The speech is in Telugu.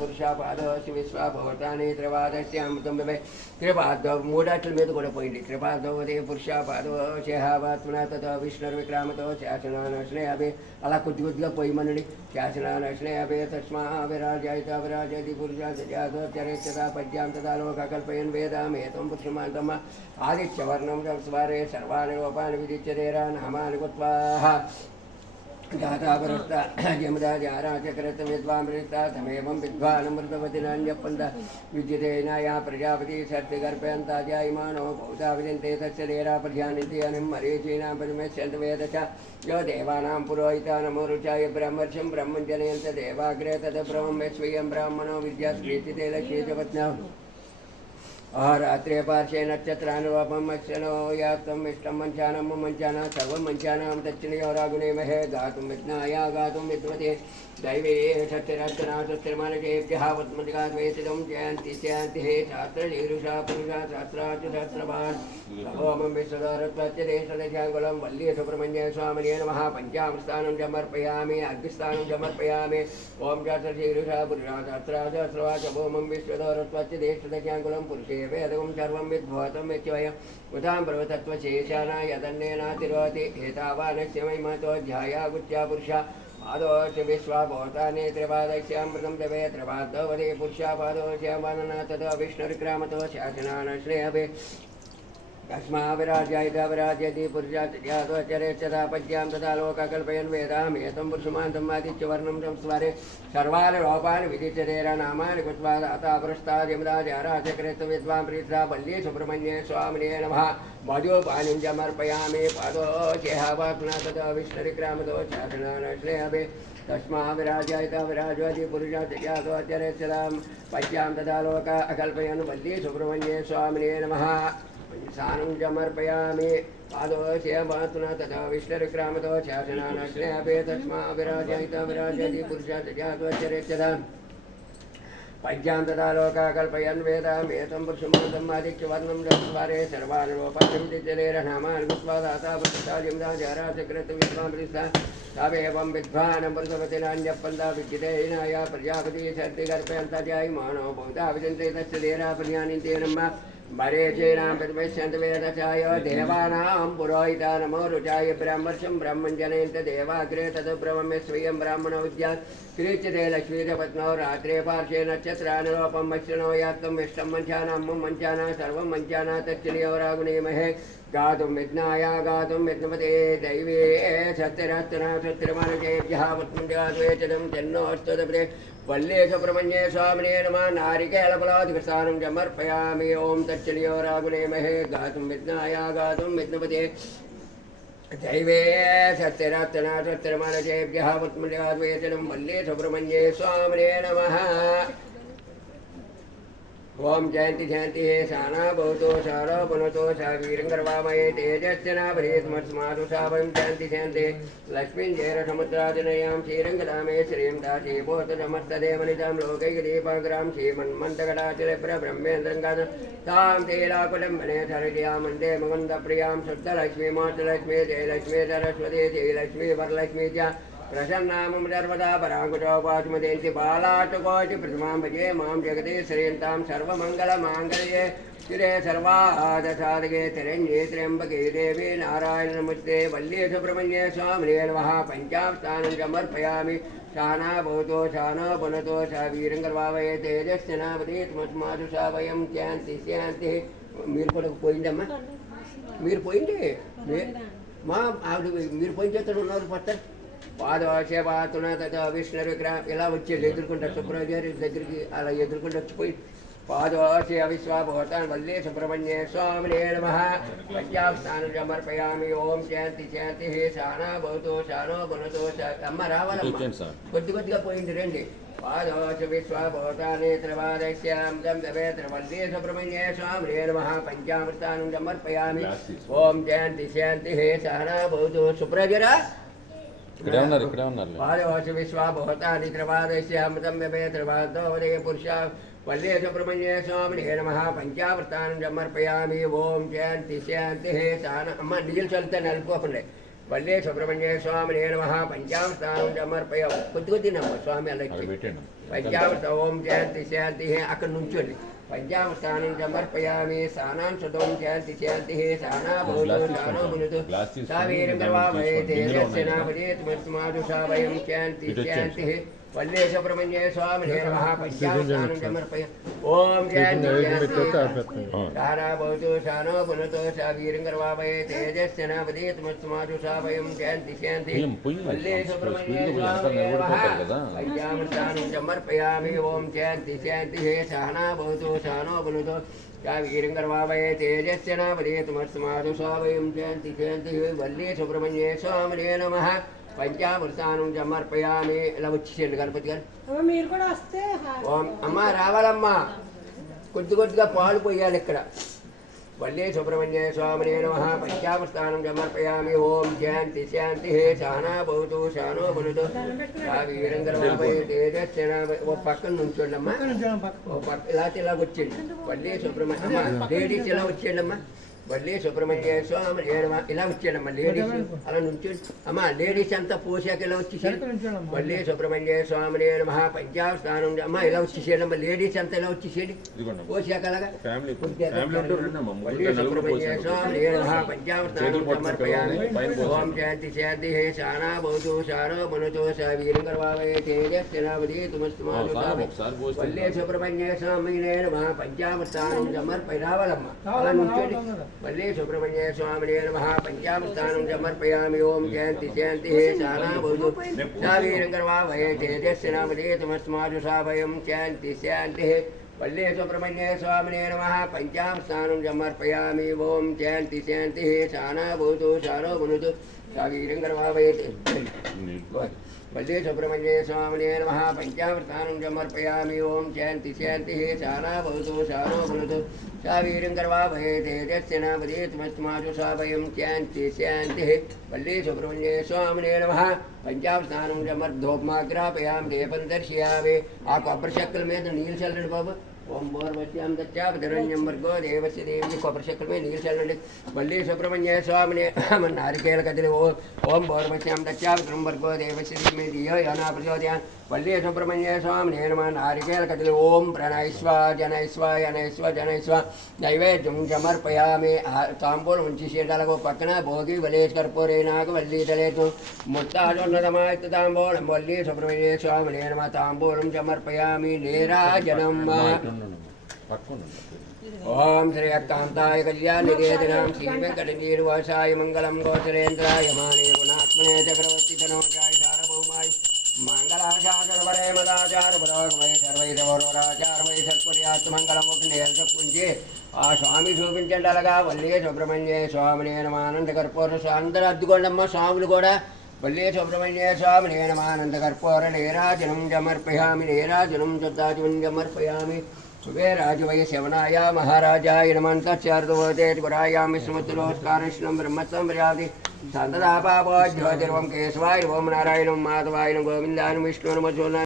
పురుషాపాదోసి విశ్వాభవతాని త్రిపాదశ్యామృతం త్రిపాద మూడాట్ల మీద కూడా పోయింది. త్రిపాదోదే పురుషాపాదోషేహావాత్మన తతో విష్ణుర్విక్రామతో శాసనానశ్నే అభి అలా కొద్ది కొద్దిగా పోయమనుడి. శాసనానశ్నే అభి తస్మా విరాజయిత విరాజతి పురుషాదో చరేత పద్యాం తదా లోక కల్పయన్ వేదామేతం పురుషమాంతమ ఆదిత్యవర్ణం స్వరే సర్వాణి రూపాన్ని విదిచ్యతేరా నామాని కుత్వాహ దాతాపరస్త యమదాచారాచక్రత విద్వామృత తమేవం విద్వానమృతవతి నాణ్యపంద విద్యతేనాయా ప్రజాపతి సర్తిగర్భయంతాజాయమానో బౌద్ధా విజంతే తస్యదేరా ప్రజానింతే అనిం మరీచీనాం పరిమేశ్యంత వేద చ యో దేవానాం పురోహితా నమో రుచాయ బ్రహ్మర్షం బ్రహ్మం జనయంత దేవాగ్రే తద బ్రహ్మం స్వీయం బ్రాహ్మణో విద్యా స్వీతితే లక్ష్మీ చ పత్నా रात्रे पार्श्वे नक्षत्रानुरूपं मत्स्यनो यात्तम् इष्टं मञ्चानं मञ्चाना सर्वं मञ्चानां दक्षिणयोरागुणे महे गातुं विघ्नाया गातुं विद्मते दैवे सत्यरत्नासत्यमानकेभ्यः पद्मदिगाद्वैतिदं जयन्ति जयन्ति हे शास्त्रशीरुषा पुरुषा शास्त्राच्युतस्रभान् ओमं विश्वदारत्वाच्यदेशदशाङ्कुलं वल्ली सुब्रह्मण्य स्वामिने नमः पञ्चामृतानं समर्पयामि अग्निस्थानं समर्पयामि ओं शास्त्रशीरुषा पुरुषा शास्त्राच्युतस्रभान् ओमं विश्वदारत्वाच्यदेशदशाङ्कुलं पुरुषे वेदं सर्वं विद्भवतं यच्चवयम् उदां पर्वतत्वशेषाना यदन्नेनातिरोति एतावानस्य महिमतो ध्यायागुच्चा पुरुषा पादोश्च विश्वाभूतानि त्रिपादस्यामृतं दवे त्रिपादवदे पुरुषापादोश्यावनना ततो विष्णुर्ग्रामतो शासनानश्रेयभे तस्माविराजयति पुरुषाचरेच्छता पद्यां तथा लोककल्पयन् वेदामेतं पुरुषमान्तं आदित्यवर्णं संस्वरे सर्वाणि रूपाणि विदिच्यतेरा नामानि कृत्वा दातापृष्टाद्यमदाचाराचक्रेत विद्वां प्रीत्रा वल्ली सुब्रह्मण्ये स्वामिने नमः मधुपानिं समर्पयामि पादोषेहावात्मना तथा विष्णुर्ग्रामतो शासनानश्रेयभे तस्माविराजयति पुरुषाचरेच्छतां पद्यां तथा लोक अकल्पयन् वल्ली सुब्रह्मण्ये स्वामिने नमः सानं समर्पयामि पादोश्यवात्मना तथा विष्णुर्ग्रामतो शासनानश्रेयभे तस्माविराजयति पुरुषाचरेच्छताम् पद्यां तथा लोका कल्पयन् वेदामेतं पुरुषमान्तं आदित्यवर्णं संस्वरे सर्वाणि रूपाणि विदिच्यतेरा नामानि कृत्वा दातापृष्टाद्यमदाचाराचक्रेत विद्वां प्रीत्रा तमेवं विद्वानमृतवति नान्यपन्था विद्यतेनाया प्रजापति सर्तिगर्भयन्तजायमानो बहुधा विजन्ते तस्यदेरा प्रजानिन्ते नमः मरीचीनां प्रतिपश्यन्त वेदचाय देवानां पुरोहिता नमो रुचाय ब्रह्मर्षं ब्रह्मं जनयन्त देवाग्रे तद् ब्रह्म स्वीयं ब्राह्मणो विद्या क्रीच्यते लक्ष्मी च पत्नो रात्रे पार्श्वे नक्षत्रानुरूपं मत्स्यनो यात्तम् इष्टं मञ्चानां मञ्चाना सर्वं मञ्चाना तच्चिनियोरागुणे महे गातुं विघ्नाया गातुं विघ्नपते दैवे सत्यरत्ना सत्यमानकेभ्यः पत्मजाद्वेचनं जन्नोऽस्तुतपते वल्ले सुब्रह्मण्ये स्वामिने नमः नारिकेलफलादिकृतानं समर्पयामि ओं तच्चिनियोरागुणे महे गातुं विघ्नाया गातुं विघ्नपते दैवे सत्यरत्ना सत्यमानकेभ्यः पत्मजाद्वेचनं वल्ले सुब्रह्मण्ये स्वामिने नमः ओम जयंती जयंती हे शाना भवतो शारो पुनतो सा वीरंगर्वामये तेजस्यना भरेत्मस्मादु सावं जयंती जयंती लक्ष्मीं जयर समुद्रादिनयां श्रीरङ्गदामे श्रीं दासी बोधनमस्तदेवनितां लोकैकदीपाग्रां श्रीमन्मन्दकटाचलब्रह्मेन्द्रङ्गाद तां तेलाकुटम्बने धरत्यां वन्दे मुकुन्दप्रियां शुद्धलक्ष्मी मातृलक्ष्मी जयलक्ष्मी सरस्वती जयलक्ष्मी वरलक्ष्मी च प्रसन्नामं सर्वदा पराङ्कुशोपासमदेन्ति बालाटकोटि प्रथमां भजे मां जगते श्रेयन्तां सर्वमङ्गलमाङ्गल्ये शिरे सर्वादसाधके शरण्ये त्र्यम्बके देवी नारायण नमस्ते वल्ली सुब्रह्मण्ये स्वामिने नमः पञ्चास्थानं समर्पयामि शाना भवतो शानो पुनतो सा वीरङ्गर्वावये तेजस्यनावतीत्मस्मादु सा वयं शान्ति शान्तिः మీరు కూడా పోయిందమ్మా మీరు పోయింది మా ఆవిడ మీరు పోయిన చేతులు ఉన్నారు పట్టారు పాదోషేవాతున తథా విష్ణుర్విగ్రహం ఇలా వచ్చేది ఎదుర్కొంటే సుబ్రహ్మణ్య దగ్గరికి అలా ఎదుర్కొంటూ వచ్చిపోయి పాదోషే విశ్వాభూతాన్ వల్లి సుబ్రహ్మణ్య స్వామినే నమః పద్యాస్థానం సమర్పయామి ఓం శాంతి శాంతి హే శానా భవతో శానో భునతో అమ్మ రావాలమ్మ కొద్ది కొద్దిగా పోయింది రండి पादोष विश्वभूतानि त्रिपादस्यां दवे त्रिवल्ली सुब्रह्मण्ये स्वामिने नमः पञ्चामृतानं समर्पयामि ओं जयन्ति शान्ति हे सहना भवतु सुप्रजरा पादोष विश्वभूतानि त्रिपादस्यामृतं दवे त्रिपादोदे पुरुषा वल्ली सुब्रह्मण्ये स्वामिने नमः पञ्चामृतानं समर्पयामि ओं जयन्ति शान्ति हे सहना अम्मा डीजल चलते नल्पे वल्ले सुब्रह्मण्य स्वामी नमः पंचामृतानं समर्पय कुछ दिन स्वामी अलग పంచామృత ఓం శాంతి శాంతి అక్కడ నుంచోండి పంచామృతానం సమర్పయామి సానాం శతం శాంతి శాంతి సానా భవతు సానో భునతు సావీరం కర్వామహే తేజస్వినా భజేతమస్మాదు సావయం శాంతి శాంతి వల్లే సుబ్రహ్మణ్య స్వామినే నమః పంచామృతానం సమర్పయ ఓం శాంతి శాంతి సానా భవతు సానో భునతు సావీరం కర్వామహే తేజస్వినా భజేతమస్మాదు సావయం శాంతి శాంతి వల్లే సుబ్రహ్మణ్య స్వామినే నమః పంచామృతానం సమర్పయామి ఓం శాంతి శాంతి సానా భవతు సానో భునతు వీరం కర్వామహే తేజస్వినా భజేతమస్మాదు సావయం శాంతి శాంతి వల్లే సుబ్రహ్మణ్య స్వామినే నమః పంచామృతానం సమర్పయామి. ఇలా వచ్చేసేయండి గణపతి గారు. మీరు కూడా వస్తే ఓం అమ్మ రావాలమ్మా, కొద్ది కొద్దిగా పాలు పోయాలి ఇక్కడ. వల్లే సుబ్రహ్మణ్య స్వామినే నమః పంచామృతానం సమర్పయామి ఓం శాంతి శాంతి సానా భవతు సానో భునతు వీరం కర్వామహే తేజస్వినా. ఓ పక్కన నుంచోండి అమ్మా, ఓ పక్క ఇలా వచ్చేయండి. వల్లే సుబ్రహ్మణ్య అమ్మ లేడీస్ ఇలా వచ్చేయండి అమ్మా. వల్లే సుబ్రహ్మణ్య స్వామి ఇలా వచ్చాడమ్మా లేడీస్ అలా నుంచి అమ్మా లేడీస్ అంతా పోసాక ఇలా వచ్చేసాడు. వల్లే సుబ్రహ్మణ్య స్వామి నమః పంచామృతానం అమ్మా ఇలా వచ్చేసాడమ్మా లేడీస్ అంతా ఇలా వచ్చేసాడు పోసాక అలాగా. వల్లే సుబ్రహ్మణ్య స్వామి నమః పంచామృతానం సమర్పయామి ఓం శాంతి శాంతి సానా భవతు సానో భునతు సావీరం కర్వామహే తేజస్వినా భజేతమస్మాదు సావయం. వల్లే సుబ్రహ్మణ్య స్వామి నమః పంచామృతానం సమర్పయ రావాలమ్మా అలా నుంచోండి. వల్లే సుబ్రహ్మణ్య స్వామినే నమః పంచామృతానం సమర్పయామి ఓం శాంతి శాంతి సానా భవతు సావీరం కర్వామహే తేజస్వినా భజేతమస్మాదు సావయం శాంతి శాంతి. వల్లే సుబ్రహ్మణ్య స్వామినే నమః పంచామృతానం సమర్పయామి ఓం శాంతి శాంతి సానా భవతు సానో భునతు సావీరం కర్వామహే. వల్లే సుబ్రహ్మణ్య స్వామినే నమః పంచామృతానం సమర్పయామి ఓం శాంతి శాంతి సానా భవతు సానో భునతు సావీరం కర్వామహే తేజస్వినా భజేతమస్మాదు సావయం శాంతి శాంతి. వల్లే సుబ్రహ్మణ్య స్వామినే నమః పంచామృతానం సమర్ధోపమాగ్రాపయామి దీపం దర్శయామి. ఆ కొబ్బరి చెక్కల మీద నీళ్ళు చల్లండి బాబు. ఓం భోర్వశ్యాం దత్యాపధరణ్యం వర్గో దేవస్య దేవి కొబ్బరి చెక్కల మీద నీళ్ళు చల్లండి. వల్లే సుబ్రహ్మణ్య స్వామిని నారికేల కదిలి ఓం భోర్వశ్యాం దత్యాపధరం వర్గో దేవస్య దేవి ధియో యో నః ప్రచోదయాత్. వల్లే సుబ్రహ్మణ్య స్వామినే నమః నారికేల కదిలి ఓం ప్రణయస్వ జనయస్వ యనయస్వ జనయస్వ. నైవేద్యం సమర్పయామి. తాంబూలం ఉంచేసేట అలాగో పక్కన భోగి వలే కర్పూరేనాకు వల్లీ తలేతు ముత్తాజోన్నతమాయత్ తాంబూలం. వల్లే సుబ్రహ్మణ్య స్వామినే నమః తాంబూలం సమర్పయామి నీరాజనం. ఓం శ్రీ అక్కాంతాయ కళ్యాణ నికేతనం శ్రీ వెంకటగిరివాసాయ మంగళం గోచరేంద్రాయ మానే గుణాత్మనే చక్రవర్తి తనోజాయ సార్వభౌమాయ మంగళాచార్వరే మదాచార పురోగమయ సర్వైరవరాచారమయ సత్పుర్యాత్ మంగళం. ఒక నేల చెప్పుంచి ఆ స్వామి చూపించండి అలాగా. వల్లే సుబ్రహ్మణ్య స్వామినే నమః ఆనంద కర్పూర అందరూ అద్దుకోండమ్మా స్వాములు కూడా. వల్లే సుబ్రహ్మణ్య స్వామినే నమః ఆనంద కర్పూర నీరాజనం సమర్పయామి నీరాజనం చుద్దాజనం సమర్పయామి. కుబేరాజవయ శవనాయ మహారాజాయ నమంతర్చార్దవోదేతి పురాయామి స్మృతిలోస్కారష్ణం బ్రహ్మత్వం ప్రజాపతి సంతదాపాపో జ్యోతిర్వం కేశవాయ ఓం నారాయణం మాధవాయ గోవిందాయ విష్ణుర్మచోన